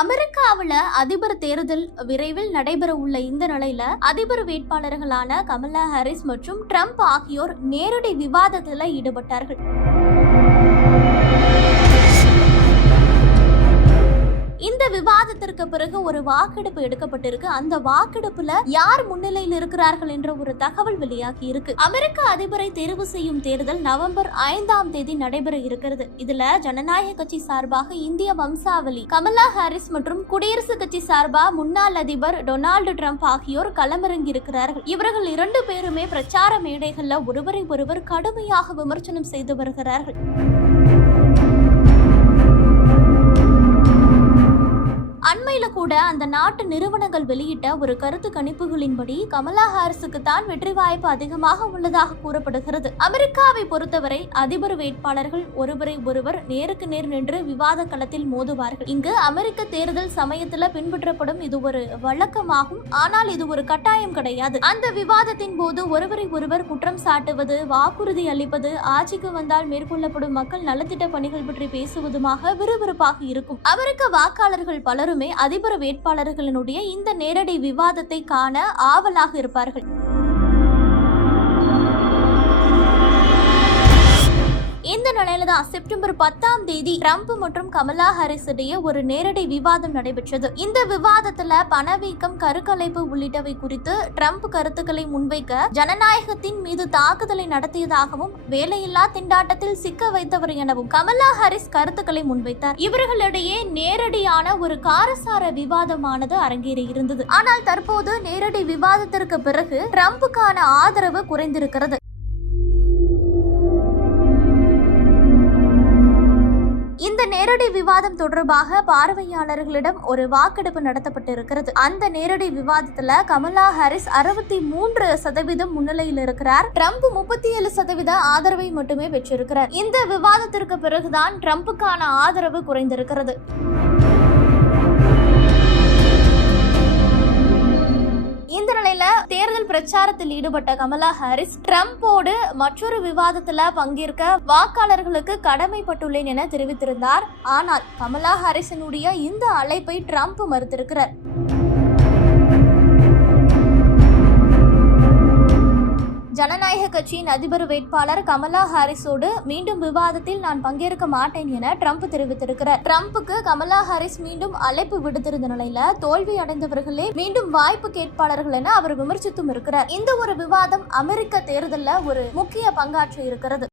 அமெரிக்காவில் அதிபர் தேர்தல் விரைவில் நடைபெற உள்ள இந்த நிலையில அதிபர் வேட்பாளர்களான கமலா ஹாரிஸ் மற்றும் ட்ரம்ப் ஆகியோர் நேரடி விவாதத்தில் ஈடுபட்டார்கள். விவாதத்திற்கு பிறகு ஒரு வாக்கெடுப்பு எடுக்கப்பட்டிருக்கு. அந்த வாக்கெடுப்புல யார் முன்னிலையில் இருக்கிறார்கள் என்ற ஒரு தகவல் வெளியாகி இருக்கு. அமெரிக்க அதிபரை தேர்வு செய்யும் தேர்தல் நவம்பர் ஐந்தாம் தேதி நடைபெற இருக்கிறது. இதுல ஜனநாயக கட்சி சார்பாக இந்திய வம்சாவளி கமலா ஹாரிஸ் மற்றும் குடியரசுக் கட்சி சார்பா முன்னாள் அதிபர் டொனால்டு ட்ரம்ப் ஆகியோர் களமிறங்கி இருக்கிறார்கள். இவர்கள் இரண்டு பேருமே பிரச்சார மேடைகள்ல ஒருவரை ஒருவர் கடுமையாக விமர்சனம் செய்து வருகிறார்கள். அண்மையில கூட அந்த நாட்டு நிறுவனங்கள் வெளியிட்ட ஒரு கருத்து கணிப்புகளின்படி கமலா ஹாரிஸுக்கு தான் வெற்றி வாய்ப்பு அதிகமாக உள்ளதாக கூறப்படுகிறது. அமெரிக்காவை பொறுத்தவரை அதிபர் வேட்பாளர்கள் ஒருவரை ஒருவர் நேருக்கு நேர் நின்று விவாத களத்தில் மோதுவார்கள். இங்கு அமெரிக்க தேர்தல் சமயத்துல பின்பற்றப்படும் இது ஒரு வழக்கமாகும். ஆனால் இது ஒரு கட்டாயம் கிடையாது. அந்த விவாதத்தின் போது ஒருவரை ஒருவர் குற்றம் சாட்டுவது வாக்குறுதி அளிப்பது ஆட்சிக்கு வந்தால் மேற்கொள்ளப்படும் மக்கள் நலத்திட்ட பணிகள் பற்றி பேசுவதுமாக விறுவிறுப்பாக இருக்கும். அமெரிக்க வாக்காளர்கள் பலருமே அதிபர் வேட்பாளர்களினுடைய இந்த நேரடி விவாதத்தை காண ஆவலாக இருப்பார்கள். நிலையில தான் செப்டம்பர் பத்தாம் தேதி ட்ரம்ப் மற்றும் கமலா ஹாரிஸ் இடையே ஒரு நேரடி விவாதம் நடைபெற்றது. இந்த விவாதத்துல பணவீக்கம் கருக்கலைப்பு உள்ளிட்டவை குறித்து ட்ரம்ப் கருத்துக்களை முன்வைக்க ஜனநாயகத்தின் மீது தாக்குதலை நடத்தியதாகவும் வேலையில்லா திண்டாட்டத்தில் சிக்க வைத்தவர் எனவும் கமலா ஹாரிஸ் கருத்துக்களை முன்வைத்தார். இவர்களிடையே நேரடியான ஒரு காரசார விவாதமானது அரங்கேறி இருந்தது ஆனால் தற்போது நேரடி விவாதத்திற்கு பிறகு ட்ரம்புக்கான ஆதரவு குறைந்திருக்கிறது. இந்த நேரடி விவாதம் தொடர்பாக பார்வையாளர்களிடம் ஒரு வாக்கெடுப்பு நடத்தப்பட்டிருக்கிறது. அந்த நேரடி விவாதத்துல கமலா ஹாரிஸ் அறுபத்தி மூன்று சதவீதம் முன்னிலையில் இருக்கிறார். ட்ரம்ப் முப்பத்தி ஏழு சதவீத ஆதரவை மட்டுமே பெற்றிருக்கிறார். இந்த விவாதத்திற்கு பிறகுதான் ட்ரம்புக்கான ஆதரவு குறைந்திருக்கிறது. பிரச்சாரத்தில் ஈடுபட்ட கமலா ஹாரிஸ் ட்ரம்போடு மற்றொரு விவாதத்துல பங்கேற்க வாக்காளர்களுக்கு கடமைப்பட்டுள்ளேன் என தெரிவித்திருந்தார். ஆனால் கமலா ஹாரிசனுடைய இந்த அழைப்பை ட்ரம்ப் மறுத்திருக்கிறார். ஜனநாயக கட்சியின் அதிபர் வேட்பாளர் கமலா ஹாரிஸோடு மீண்டும் விவாதத்தில் நான் பங்கேற்க மாட்டேன் என ட்ரம்ப் தெரிவித்திருக்கிறார். ட்ரம்ப்புக்கு கமலா ஹாரிஸ் மீண்டும் அழைப்பு விடுத்திருந்த நிலையில தோல்வி அடைந்தவர்களே மீண்டும் வாய்ப்பு கேட்பாளர்கள் என அவர் விமர்சித்தும் இருக்கிறார். இந்த ஒரு விவாதம் அமெரிக்க தேர்தலில் ஒரு முக்கிய பங்காற்றி இருக்கிறது.